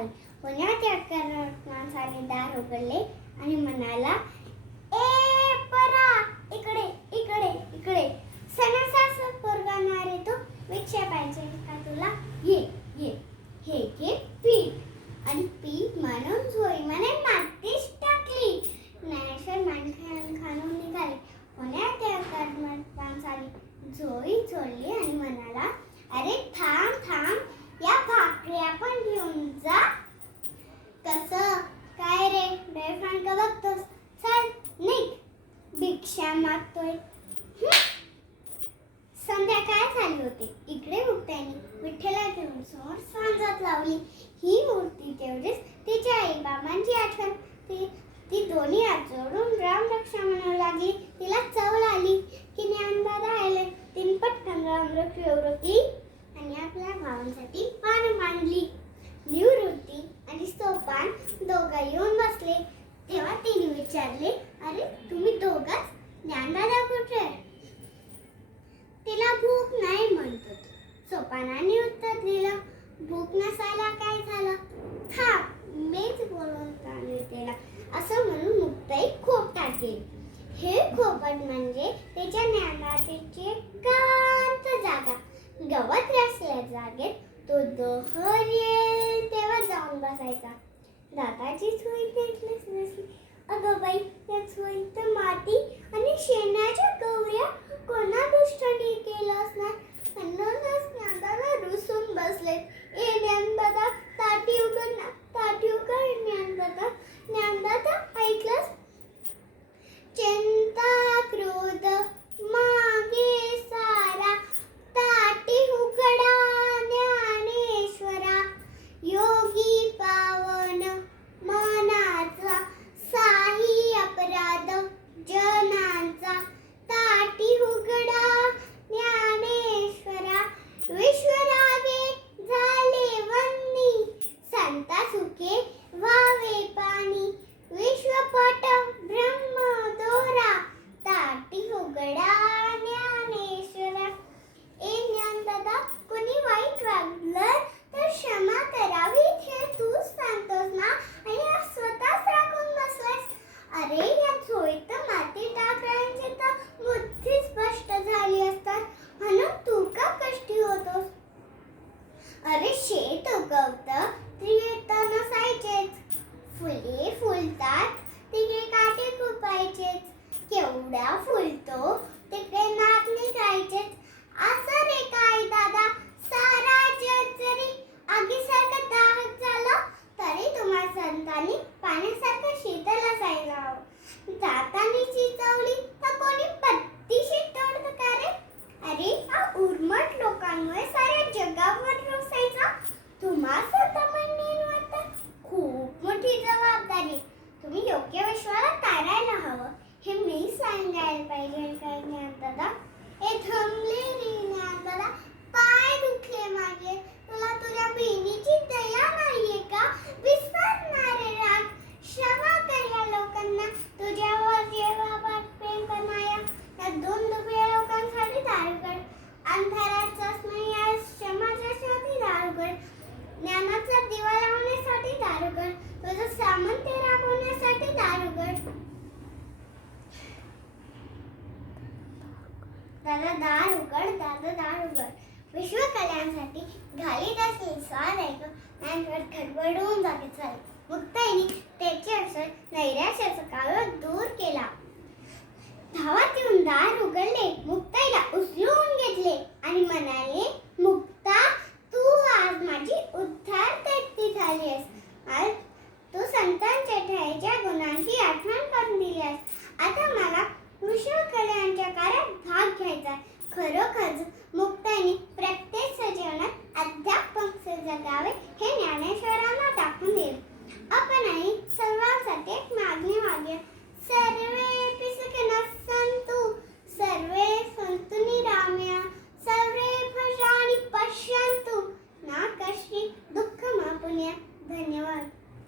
झाली. पुण्यात माणसाने दार उघडले आणि म्हणाला, ए परा, इकडे इकडे इकडे. सणासारखं पोरगा रे तू, भिक्षा पाहिजे का तुला? ये ये, हे घे पीठ. आणि पीठ म्हणून झोई म्हणे मातीच टाकली. ज्ञानेश्वर खाणून निघाले. पुण्यात माणसाने झोई चोरली आणि म्हणाला, अरे थांब थांब, या भाकऱ्या पण घेऊन जा. कसं काय रे, डोळेफांड का बघतोस? चल निघ, भिक्षा मागतोय. संध्याकाळ झाली होती. इकडे मुक्ताईने विठ्ठला घेऊन समोर सांजात लावली. ही मूर्ती तेवढीच तिच्या आई बाबांची आठवण. ती दोन्ही हात जोडून रामरक्षा म्हणू लागली. तिला चव आली की ज्ञानदादा आले. तिने पटकन रामरक्षा ओळखली आणि आपल्या भावांसाठी पानं मांडली. निवृत्ती आणि सोपान दोघं येऊन बसले. तेव्हा तिने विचारले, अरे तुम्ही दोघंच? ज्ञानदादा कुठे? तिला भूक नाही म्हणत होती. सोपानाने उत्तर दिलं, भूक नसायला काय झालं? थांब, मीच बोलवताना त्याला. असं म्हणून मुक्ताई खोपटात गेली. हे खोपट म्हणजे त्याच्या ज्ञानदादाची एकांत जागा. गवत असल्या जागेत तो दहर येईल तेव्हा जाऊन बसायचा. दादाची सोय तिथलीच नसली. अगं बाई, त्या सोयीत माती आणि शेणाच्या गवऱ्या कोणा दुष्टाने केलं असणार. म्हणूनच ज्ञानदादा रुसून बसले. ए ज्ञानदादा, ताटी उघड ना, ताटी उघड. ज्ञानदादा ऐकलंस? चिंता क्रोध मागे सारा, ताटी उघडा ज्ञानेश्वरा. योगी पावन मनाचा, साही अपराध जनांचा. ताटी उघडा ज्ञानेश्वरा. विश्वरागे झाले वन्नी, संता सुखे व्हावे पाणी. विश्वपट ब्रह्म दोरा, ताटी उघडा ज्ञानेश्वरा. ए ज्ञानदादा, कोणी वाईट वागलं तर क्षमा करावी हे तूच सांगतोस ना, आणि स्वतःच राखून बसलास. अरे या झोळीत माती टाकण्याची तर बुद्धी स्पष्ट झाली असतात, म्हणून तू का कष्टी होतोस? अरे शेत उगवतं तिथे नसायचेच, फुले फुलतात तिकडे काटे खुपायचेच, केवढा फुलतो तिकडे नाक निघायचेच. असं रे काय दादा, सारा जग जरी आगीसारखं दाहक झालं तरी तुम्हा संतांनी पाण्यासारखं शीतल असायला हवं. जातानी चिचवली तर कोणी पत्तीशी तोडतं का रे? अरे हा उर्मट लोकांमुळे साऱ्या जगावर रोसायचा. तुम्हा स्वतःमध्ये वाटतं खूप मोठी जबाबदारी. तुम्ही योग्य विश्वाला तारायला हवं, हे मी सांगायला पाहिजे काय ज्ञानदादा? हे थांबले रे ज्ञानदादा, पाय दुखले माझे. तुला तुझ्या बहिणीची दया नाहीये का? विसरणारे राग, क्षमा कर या लोकांना. तुझ्यावर जेव्हा प्रेम करणाऱ्या या दोन दुबळ्या लोकांसाठी दार उघड. अंधाराचा स्मया क्षमाच्यासाठी दार उघड. ज्ञानाचा दिवा लावण्यासाठी दार उघड. तुझं सामर्थ्य राबवण्यासाठी दार उघड. दादा दार उघड, दादा दार उघड. विश्व कल्याणासाठी घालीत असलेली स्वार ऐकून ज्ञानेश्वर खडबडून जागे झाले. मुक्ताईने त्याचे अक्षर नैराश्याचा काळोख दूर केला. धावात येऊन दार उघडले, मुक्ताईला उचलून घेतले आणि म्हणाले, मुक्ता, तू आज माझी उद्धार करती झालीस. आज तू संतांच्या ठेच्या गुणांची आठवण करून दिलीस. आता मला विश्व कल्याणाच्या कार्यात भाग घ्यायचा. खरोखर